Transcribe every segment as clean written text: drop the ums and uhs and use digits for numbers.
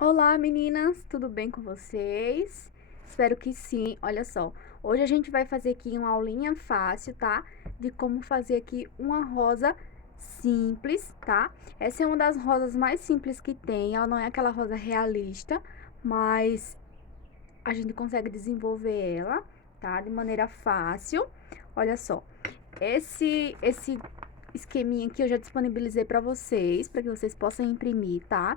Olá, meninas, tudo bem com vocês? Espero que sim. Olha só, hoje a gente vai fazer aqui uma aulinha fácil, tá? De como fazer aqui uma rosa simples, tá? Essa é uma das rosas mais simples que tem. Ela não é aquela rosa realista, mas a gente consegue desenvolver ela, tá? De maneira fácil. Olha só, esse esqueminha aqui eu já disponibilizei para que vocês possam imprimir, tá?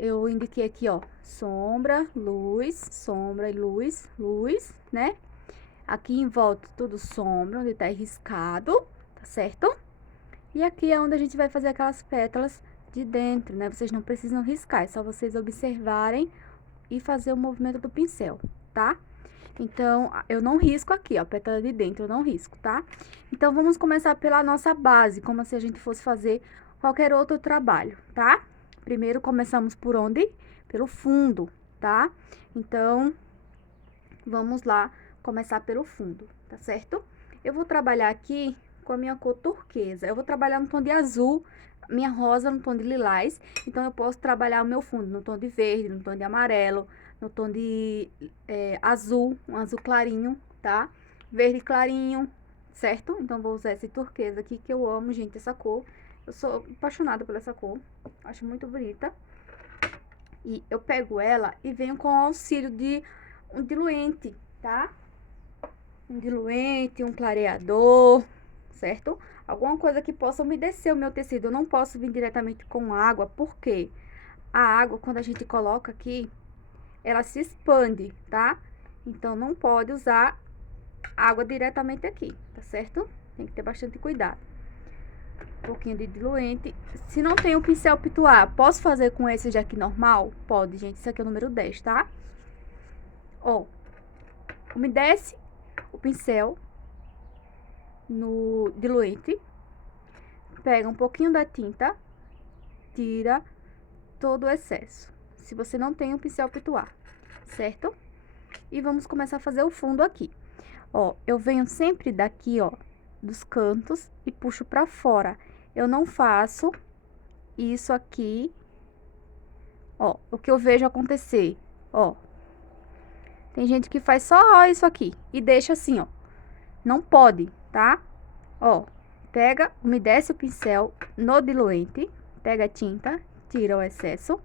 Eu indiquei aqui, ó, sombra e luz, luz, né? Aqui em volta tudo sombra, onde tá riscado, tá certo? E aqui é onde a gente vai fazer aquelas pétalas de dentro, né? Vocês não precisam riscar, é só vocês observarem e fazer o movimento do pincel, tá? Então, eu não risco aqui, ó, pétala de dentro, eu não risco, tá? Então, vamos começar pela nossa base, como se a gente fosse fazer qualquer outro trabalho, tá? Primeiro, começamos por onde? Pelo fundo, tá? Então, vamos lá começar pelo fundo, tá certo? Eu vou trabalhar aqui com a minha cor turquesa. Eu vou trabalhar no tom de azul, minha rosa no tom de lilás. Então, eu posso trabalhar o meu fundo no tom de verde, no tom de amarelo, no tom de azul, um azul clarinho, tá? Verde clarinho, certo? Então, vou usar esse turquesa aqui, que eu amo, gente, essa cor. Eu sou apaixonada por essa cor, acho muito bonita. E eu pego ela e venho com o auxílio de um diluente, tá? Um diluente, um clareador, certo? Alguma coisa que possa umedecer o meu tecido. Eu não posso vir diretamente com água, porque a água, quando a gente coloca aqui, ela se expande, tá? Então, não pode usar água diretamente aqui, tá certo? Tem que ter bastante cuidado. Um pouquinho de diluente. Se não tem o pincel pituar, posso fazer com esse de aqui normal? Pode, gente. Esse aqui é o número 10, tá? Ó, umedece o pincel no diluente, pega um pouquinho da tinta, tira todo o excesso. Se você não tem o pincel pituar, certo? E vamos começar a fazer o fundo aqui. Ó, eu venho sempre daqui, ó, dos cantos e puxo pra fora. Eu não faço isso aqui, ó, o que eu vejo acontecer, ó. Tem gente que faz só isso aqui e deixa assim, ó. Não pode, tá? Ó, pega, umedece o pincel no diluente, pega a tinta, tira o excesso.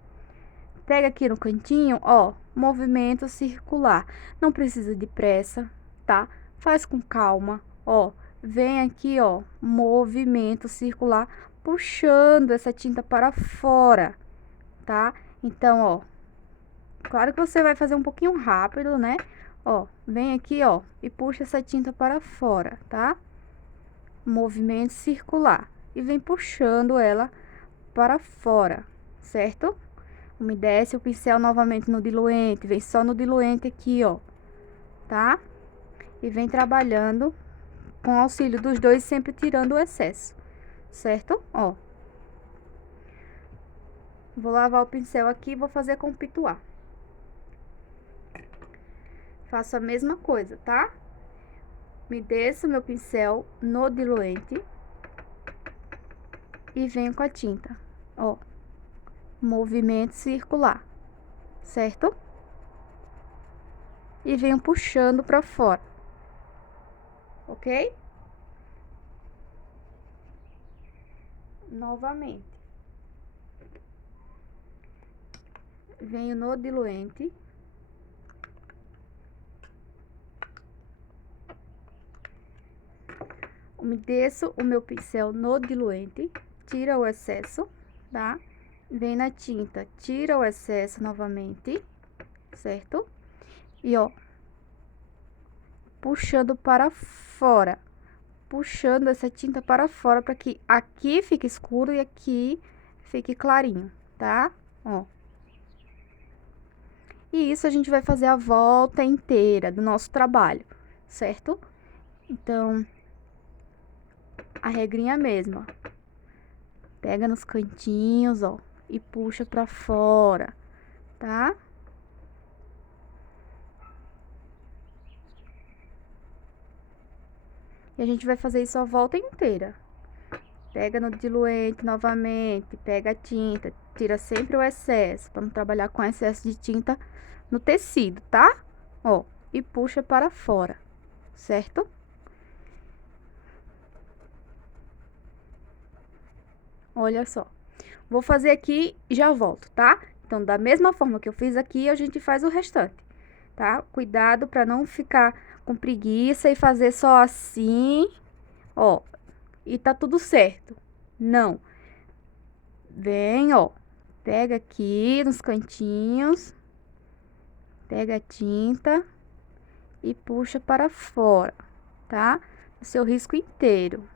Pega aqui no cantinho, ó, movimento circular. Não precisa de pressa, tá? Faz com calma, ó. Vem aqui, ó, movimento circular, puxando essa tinta para fora, tá? Então, ó, claro que você vai fazer um pouquinho rápido, né? Ó, vem aqui, ó, e puxa essa tinta para fora, tá? Movimento circular. E vem puxando ela para fora, certo? Umedece o pincel novamente no diluente, vem só no diluente aqui, ó, tá? E vem trabalhando com o auxílio dos dois, sempre tirando o excesso, certo? Ó. Vou lavar o pincel aqui e vou fazer com o pituar. Faço a mesma coisa, tá? Umedeço meu pincel no diluente e venho com a tinta, ó. Movimento circular, certo? E venho puxando pra fora, ok? Novamente. Venho no diluente. Umedeço o meu pincel no diluente, tira o excesso, tá? Vem na tinta, tira o excesso novamente, certo? E, ó, puxando para fora, puxando essa tinta para fora para que aqui fique escuro e aqui fique clarinho, tá? Ó. E isso a gente vai fazer a volta inteira do nosso trabalho, certo? Então, a regrinha mesma. Pega nos cantinhos, ó, e puxa pra fora, tá? E a gente vai fazer isso a volta inteira. Pega no diluente novamente, pega a tinta, tira sempre o excesso, para não trabalhar com excesso de tinta no tecido, tá? Ó, e puxa para fora, certo? Olha só. Vou fazer aqui e já volto, tá? Então, da mesma forma que eu fiz aqui, a gente faz o restante, tá? Cuidado para não ficar com preguiça e fazer só assim, ó, e tá tudo certo. Não. Vem, ó, pega aqui nos cantinhos, pega a tinta e puxa para fora, tá? O seu risco inteiro,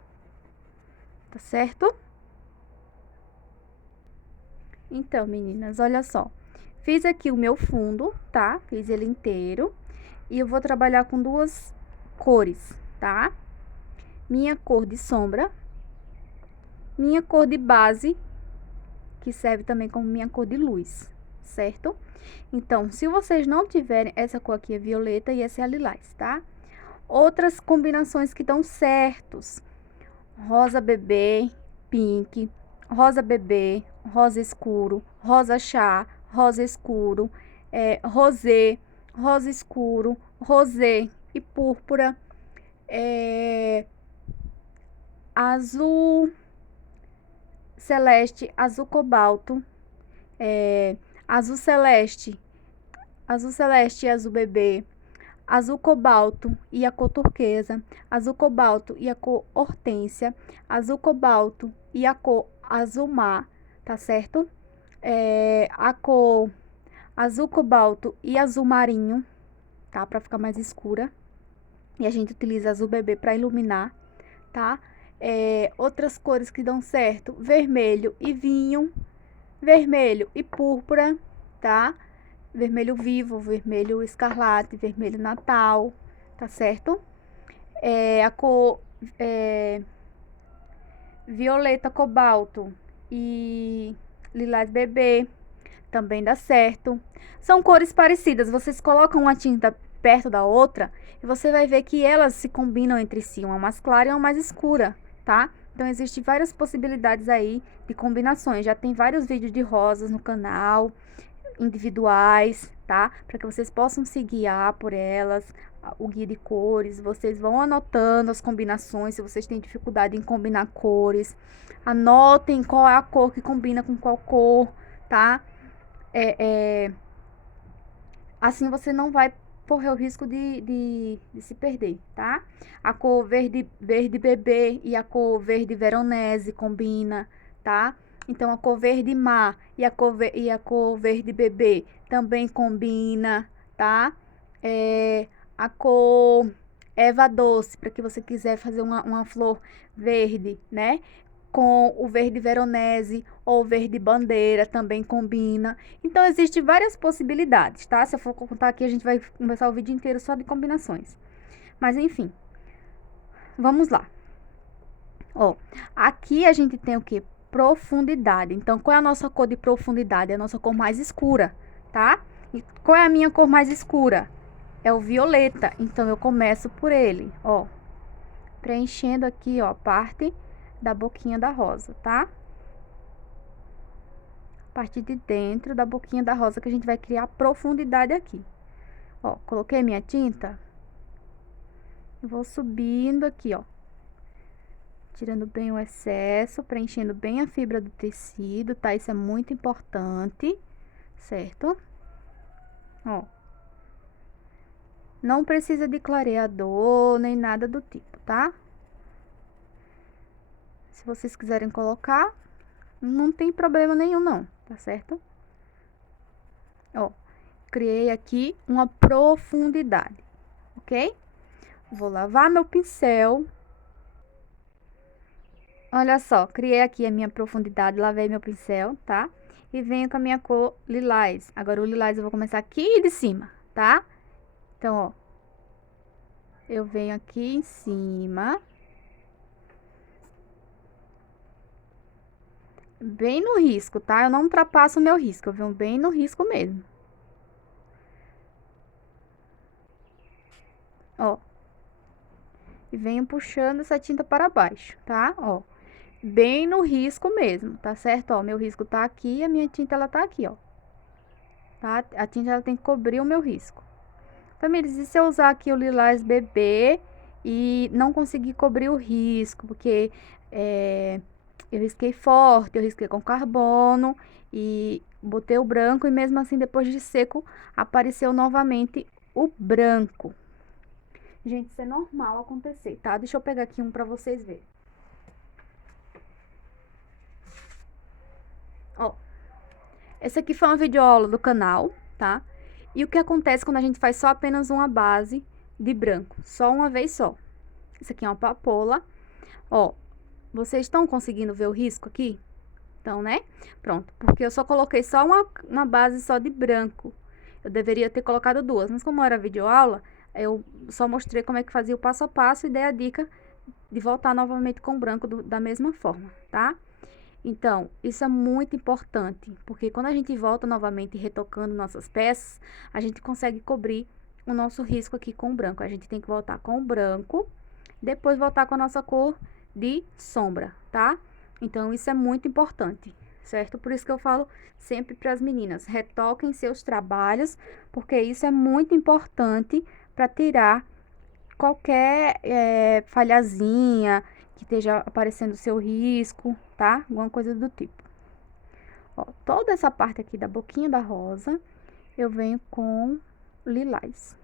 tá certo? Então, meninas, olha só. Fiz aqui o meu fundo, tá? Fiz ele inteiro. E eu vou trabalhar com duas cores, tá? Minha cor de sombra, minha cor de base, que serve também como minha cor de luz, certo? Então, se vocês não tiverem, essa cor aqui é violeta e essa é a lilás, tá? Outras combinações que dão certos: rosa bebê, pink, rosa bebê, rosa escuro, rosa chá, rosa escuro, rosé, rosa escuro, rosé e púrpura, azul celeste, azul cobalto, azul celeste, azul celeste e azul bebê, azul cobalto e a cor turquesa, azul cobalto e a cor hortênsia, azul cobalto e a cor azul mar, tá certo? A cor azul cobalto e azul marinho, tá? Pra ficar mais escura. E a gente utiliza azul bebê para iluminar, tá? Outras cores que dão certo: vermelho e vinho, vermelho e púrpura, tá? Vermelho vivo, vermelho escarlate, vermelho natal, tá certo? A cor violeta cobalto e lilás bebê também dá certo. São cores parecidas, vocês colocam uma tinta perto da outra e você vai ver que elas se combinam entre si, uma mais clara e uma mais escura, tá? Então, existem várias possibilidades aí de combinações. Já tem vários vídeos de rosas no canal, individuais, tá? Para que vocês possam se guiar por elas, o guia de cores. Vocês vão anotando as combinações, se vocês têm dificuldade em combinar cores. Anotem qual é a cor que combina com qual cor, tá? Assim você não vai correr o risco de se perder, tá? A cor verde bebê e a cor verde veronese combina, tá? Então, a cor verde mar e a cor verde bebê também combina, tá? A cor Eva doce, para que você quiser fazer uma flor verde, né? Com o verde veronese ou verde bandeira também combina. Então, existem várias possibilidades, tá? Se eu for contar aqui, a gente vai começar o vídeo inteiro só de combinações. Mas, enfim, vamos lá. Ó, aqui a gente tem o que? Profundidade. Então, qual é a nossa cor de profundidade? É a nossa cor mais escura, tá? E qual é a minha cor mais escura? É o violeta. Então, eu começo por ele, ó. Preenchendo aqui, ó, a parte da boquinha da rosa, tá? A parte de dentro da boquinha da rosa que a gente vai criar profundidade aqui. Ó, coloquei minha tinta. Vou subindo aqui, ó. Tirando bem o excesso, preenchendo bem a fibra do tecido, tá? Isso é muito importante, certo? Ó. Não precisa de clareador, nem nada do tipo, tá? Se vocês quiserem colocar, não tem problema nenhum, não, tá certo? Ó, criei aqui uma profundidade, ok? Vou lavar meu pincel. Olha só, criei aqui a minha profundidade, lavei meu pincel, tá? E venho com a minha cor lilás. Agora, o lilás eu vou começar aqui de cima, tá? Então, ó, eu venho aqui em cima, bem no risco, tá? Eu não ultrapasso o meu risco, eu venho bem no risco mesmo. Ó, e venho puxando essa tinta para baixo, tá? Ó, bem no risco mesmo, tá certo? Ó, meu risco tá aqui e a minha tinta, ela tá aqui, ó. Tá? A tinta, ela tem que cobrir o meu risco. Família, e se eu usar aqui o lilás bebê e não conseguir cobrir o risco, porque eu risquei forte, eu risquei com carbono e botei o branco e mesmo assim depois de seco apareceu novamente o branco. Gente, isso é normal acontecer, tá? Deixa eu pegar aqui um pra vocês verem. Ó, esse aqui foi uma videoaula do canal, tá? E o que acontece quando a gente faz só apenas uma base de branco? Só uma vez só. Isso aqui é uma papoula. Ó, vocês estão conseguindo ver o risco aqui? Então, né? Pronto, porque eu só coloquei só uma base só de branco. Eu deveria ter colocado duas, mas como era videoaula, eu só mostrei como é que fazia o passo a passo e dei a dica de voltar novamente com o branco da mesma forma, tá? Então, isso é muito importante, porque quando a gente volta novamente retocando nossas peças, a gente consegue cobrir o nosso risco aqui com o branco. A gente tem que voltar com o branco, depois voltar com a nossa cor de sombra, tá? Então, isso é muito importante, certo? Por isso que eu falo sempre para as meninas, retoquem seus trabalhos, porque isso é muito importante para tirar qualquer falhazinha que esteja aparecendo o seu risco, tá? Alguma coisa do tipo. Ó, toda essa parte aqui da boquinha da rosa, eu venho com lilás.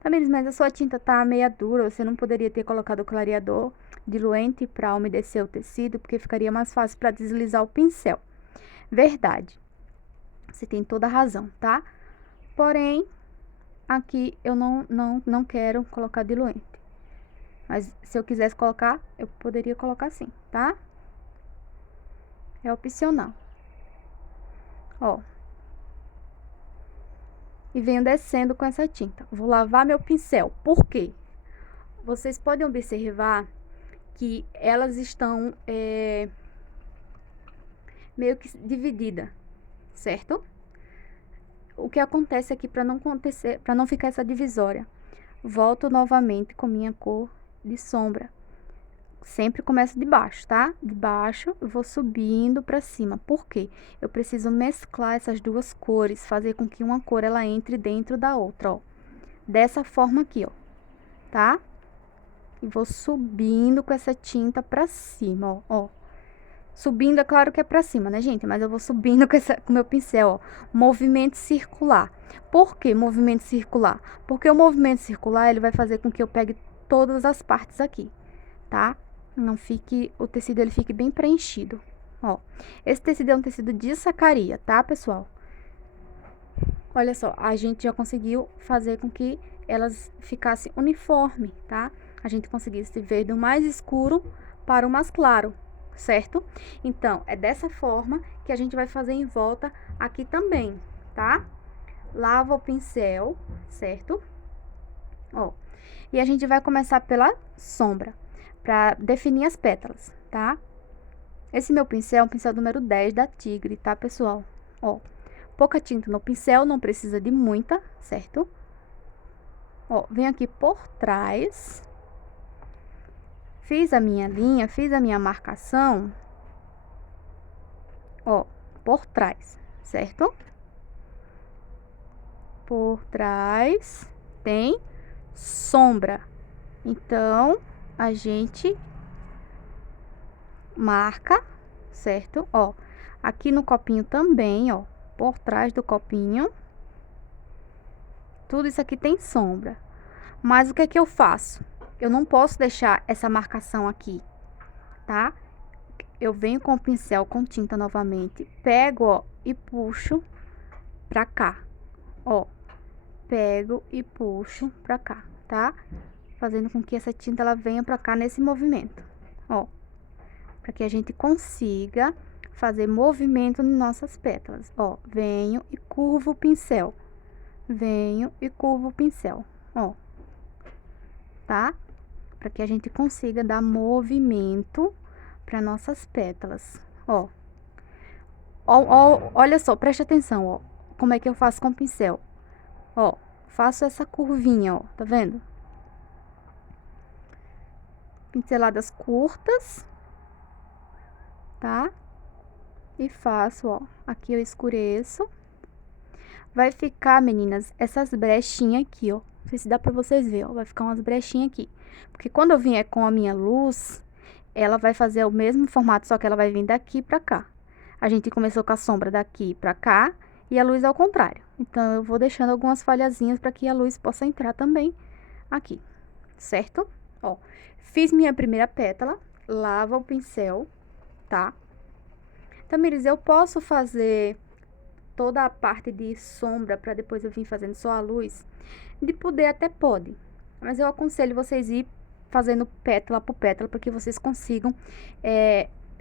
Tá, Miris, mas a sua tinta tá meia dura, você não poderia ter colocado o clareador diluente para umedecer o tecido, porque ficaria mais fácil para deslizar o pincel. Verdade. Você tem toda a razão, tá? Porém, aqui eu não quero colocar diluente. Mas se eu quisesse colocar, eu poderia colocar sim, tá? É opcional. Ó. E venho descendo com essa tinta. Vou lavar meu pincel. Por quê? Vocês podem observar que elas estão meio que dividida, certo? O que acontece aqui para não acontecer, para não ficar essa divisória? Volto novamente com minha cor de sombra. Sempre começo de baixo, tá? De baixo, eu vou subindo pra cima. Por quê? Eu preciso mesclar essas duas cores, fazer com que uma cor ela entre dentro da outra, ó. Dessa forma aqui, ó, tá? E vou subindo com essa tinta pra cima, ó, ó. Subindo, é claro que é pra cima, né, gente? Mas eu vou subindo com meu pincel, ó. Movimento circular. Por que movimento circular? Porque o movimento circular, ele vai fazer com que eu pegue todas as partes aqui, tá? Não fique, o tecido ele fique bem preenchido, ó. Esse tecido é um tecido de sacaria, tá, pessoal? Olha só, a gente já conseguiu fazer com que elas ficassem uniforme, tá? A gente conseguisse ver do mais escuro para o mais claro, certo? Então, é dessa forma que a gente vai fazer em volta aqui também, tá? Lava o pincel, certo? Ó, e a gente vai começar pela sombra, para definir as pétalas, tá? Esse meu pincel é um pincel número 10 da Tigre, tá, pessoal? Ó, pouca tinta no pincel, não precisa de muita, certo? Ó, venho aqui por trás, fiz a minha linha, fiz a minha marcação, ó, por trás, certo? Por trás tem sombra, então a gente marca, certo? Ó, aqui no copinho também, ó, por trás do copinho, tudo isso aqui tem sombra. Mas o que é que eu faço? Eu não posso deixar essa marcação aqui, tá? Eu venho com o pincel com tinta novamente, pego, ó, e puxo pra cá, ó. Pego e puxo pra cá, tá? Fazendo com que essa tinta, ela venha pra cá nesse movimento, ó. Pra que a gente consiga fazer movimento em nossas pétalas, ó. Venho e curvo o pincel. Venho e curvo o pincel, ó. Tá? Para que a gente consiga dar movimento para nossas pétalas, ó. Olha só, preste atenção, ó. Como é que eu faço com o pincel? Ó, faço essa curvinha, ó, tá vendo? Pinceladas curtas. tá? E faço, ó, aqui eu escureço. Vai ficar, meninas, essas brechinhas aqui, ó. Não sei se dá pra vocês verem, ó. Vai ficar umas brechinhas aqui. Porque quando eu vier com a minha luz, ela vai fazer o mesmo formato, só que ela vai vir daqui pra cá. A gente começou com a sombra daqui pra cá e a luz ao contrário. Então, eu vou deixando algumas falhazinhas pra que a luz possa entrar também aqui, certo? Ó, fiz minha primeira pétala, lava o pincel, tá? Tamires, eu posso fazer toda a parte de sombra para depois eu vir fazendo só a luz? De poder até pode, mas eu aconselho vocês ir fazendo pétala por pétala para que vocês consigam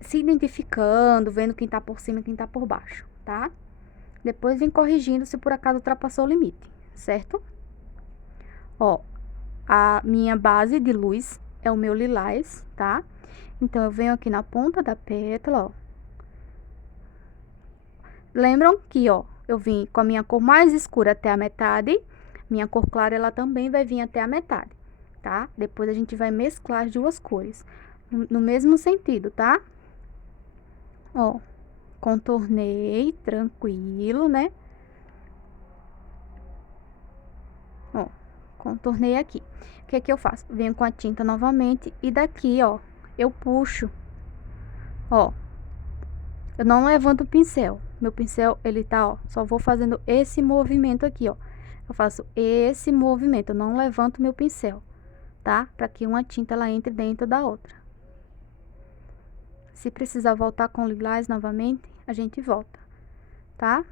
se identificando, vendo quem tá por cima e quem tá por baixo, tá? Depois vem corrigindo se por acaso ultrapassou o limite, certo? Ó, a minha base de luz é o meu lilás, tá? Então, eu venho aqui na ponta da pétala, ó. Lembram que, ó, eu vim com a minha cor mais escura até a metade, minha cor clara, ela também vai vir até a metade, tá? Depois a gente vai mesclar as duas cores, no mesmo sentido, tá? Ó, contornei, tranquilo, né? Ó, contornei aqui. O que é que eu faço? Venho com a tinta novamente e daqui, ó, eu puxo, ó. Eu não levanto o pincel. Meu pincel, ele tá, ó, só vou fazendo esse movimento aqui, ó. Eu faço esse movimento, eu não levanto meu pincel, tá? Pra que uma tinta, ela entre dentro da outra. Se precisar voltar com lilás novamente, a gente volta, tá?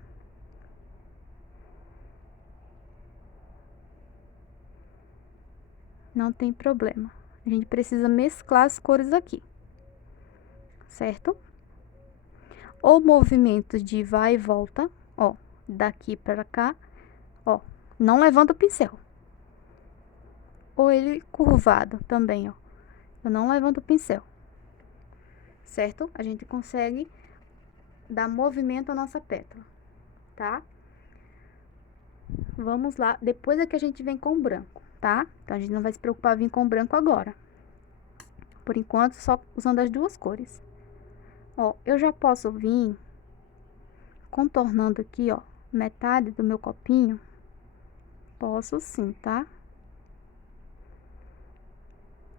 Não tem problema. A gente precisa mesclar as cores aqui, certo? Ou movimentos de vai e volta, ó, daqui pra cá, ó, não levanta o pincel. Ou ele curvado também, ó, eu não levanto o pincel, certo? A gente consegue dar movimento à nossa pétala, tá? Vamos lá, depois é que a gente vem com o branco, tá? Então, a gente não vai se preocupar em vir com o branco agora. Por enquanto, só usando as duas cores. Ó, eu já posso vir contornando aqui, ó, metade do meu copinho. Posso sim, tá?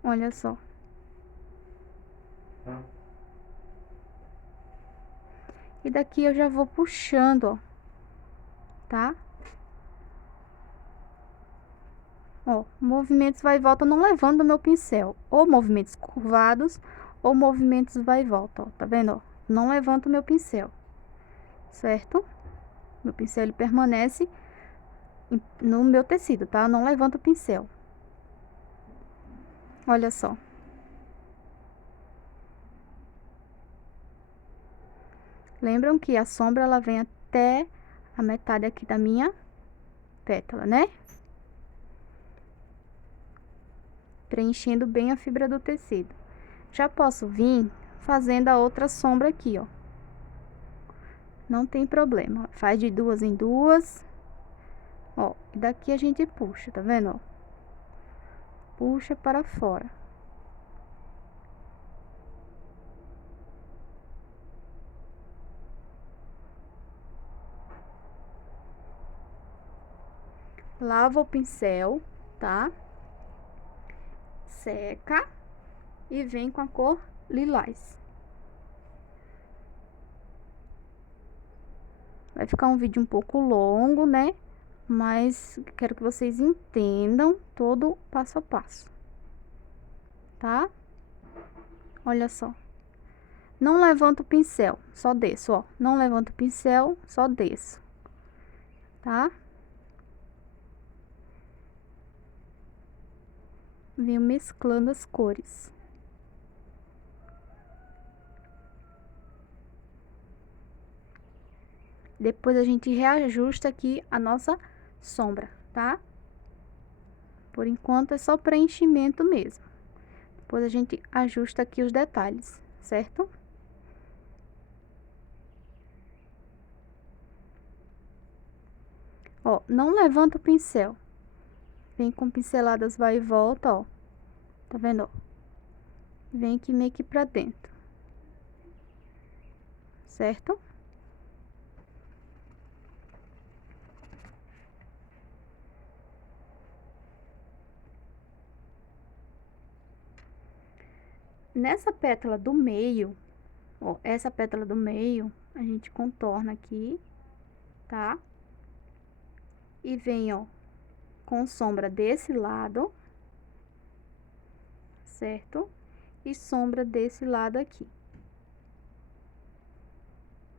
Olha só. E daqui eu já vou puxando, ó, tá? Ó, movimentos vai e volta, não levando o meu pincel. Ou movimentos curvados, ou movimentos vai e volta, ó. Tá vendo, ó? Não levanto o meu pincel, certo? Meu pincel, ele permanece no meu tecido, tá? Eu não levanto o pincel. Olha só. Lembram que a sombra, ela vem até a metade aqui da minha pétala, né? Preenchendo bem a fibra do tecido. Já posso vir fazendo a outra sombra aqui, ó. Não tem problema. Faz de duas em duas. Ó, e daqui a gente puxa, tá vendo, ó? Puxa para fora. Lava o pincel, tá? Seca e vem com a cor lilás. Vai ficar um vídeo um pouco longo, né? Mas quero que vocês entendam todo o passo a passo, tá? Olha só. Não levanto o pincel, só desço, ó. Não levanto o pincel, só desço, tá? Venho mesclando as cores. Depois a gente reajusta aqui a nossa sombra, tá? Por enquanto é só preenchimento mesmo. Depois a gente ajusta aqui os detalhes, certo? Ó, não levanta o pincel. Vem com pinceladas vai e volta, ó. Tá vendo, ó? Vem aqui meio que pra dentro. certo? Nessa pétala do meio, ó, essa pétala do meio, a gente contorna aqui, tá? E vem, ó, com sombra desse lado, certo? E sombra desse lado aqui.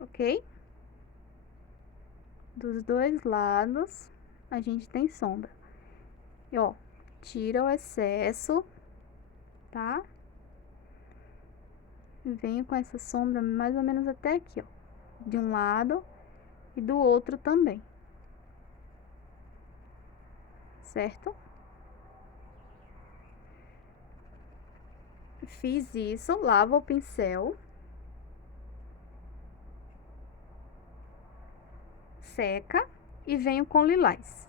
Ok? Dos dois lados, a gente tem sombra. E, ó, tira o excesso, tá? Venho com essa sombra mais ou menos até aqui, ó. De um lado e do outro também. Certo? Fiz isso, lavo o pincel. Seca e venho com lilás.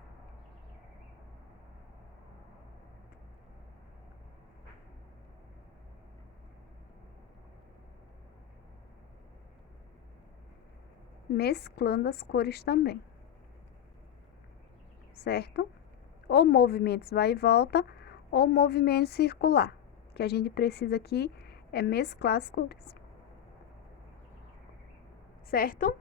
Mesclando as cores também. Certo? Ou movimentos vai e volta, ou movimento circular. O que a gente precisa aqui é mesclar as cores. Certo?